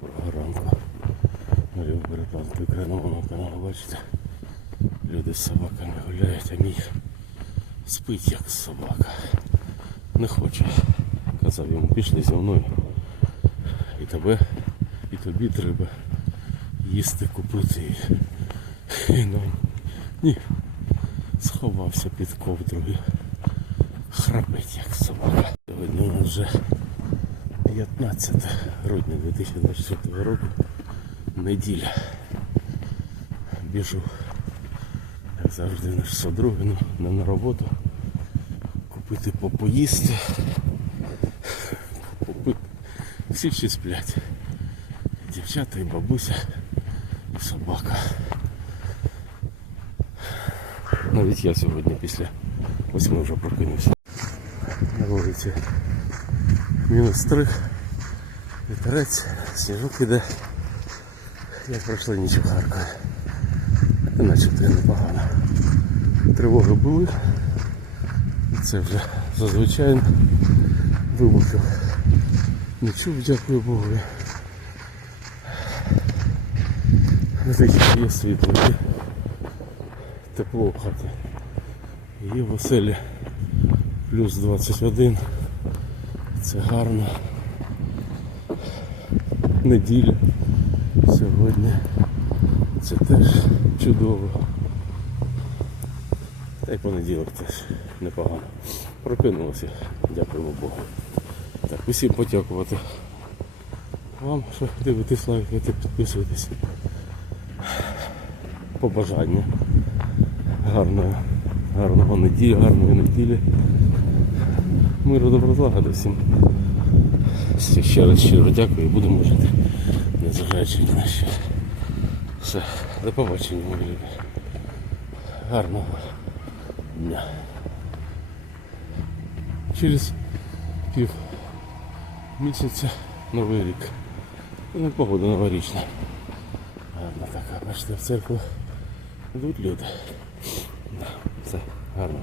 Доброго ранку. Малюю перепалки україномовного каналу, бачите? Люди з собаками гуляють, а мій спить як собака. Не хоче. Казав йому, пішли зі мною. І тебе, і тобі треба їсти купити. І, і ну, ні. Сховався під ковдрою. Храпить як собака. Сьогодні вже 15 грудня 2024 року. Неділя. Біжу. Як завжди на 602, ну, не на роботу. Купити попоїсти. Всі ще сплять. Дівчата і бабуся, і собака. Навіть я сьогодні після восьми вже прокинувся. На вулиці мінус три. Вітерець, сніжок іде. Як пройшла ніч у Харкові. Начебто непогано. Тривоги були. Це вже зазвичай вибухів. Не чув, дякую Богу. Такі є світло, є тепло в хаті. Є в оселі плюс 21. Це гарно. Неділя сьогодні. Це теж чудово. Та й понеділок теж непогано. Прокинулося, дякуємо Богу. Так, усім подякувати вам, що дивитесь лайкаєте, підписуєтесь. Побажання. Гарного, гарного неділі, гарної неділі. Миру доброзлагоди всім. Всі Ще раз щиро дякую будемо жити. Незважаючи на що. Все, до побачення, мої любі. Гарного дня. Через пів місяця новий рік. Ну, погода новорічна. Гарна така, бачите, в церкву йдуть люди. Все, гарно.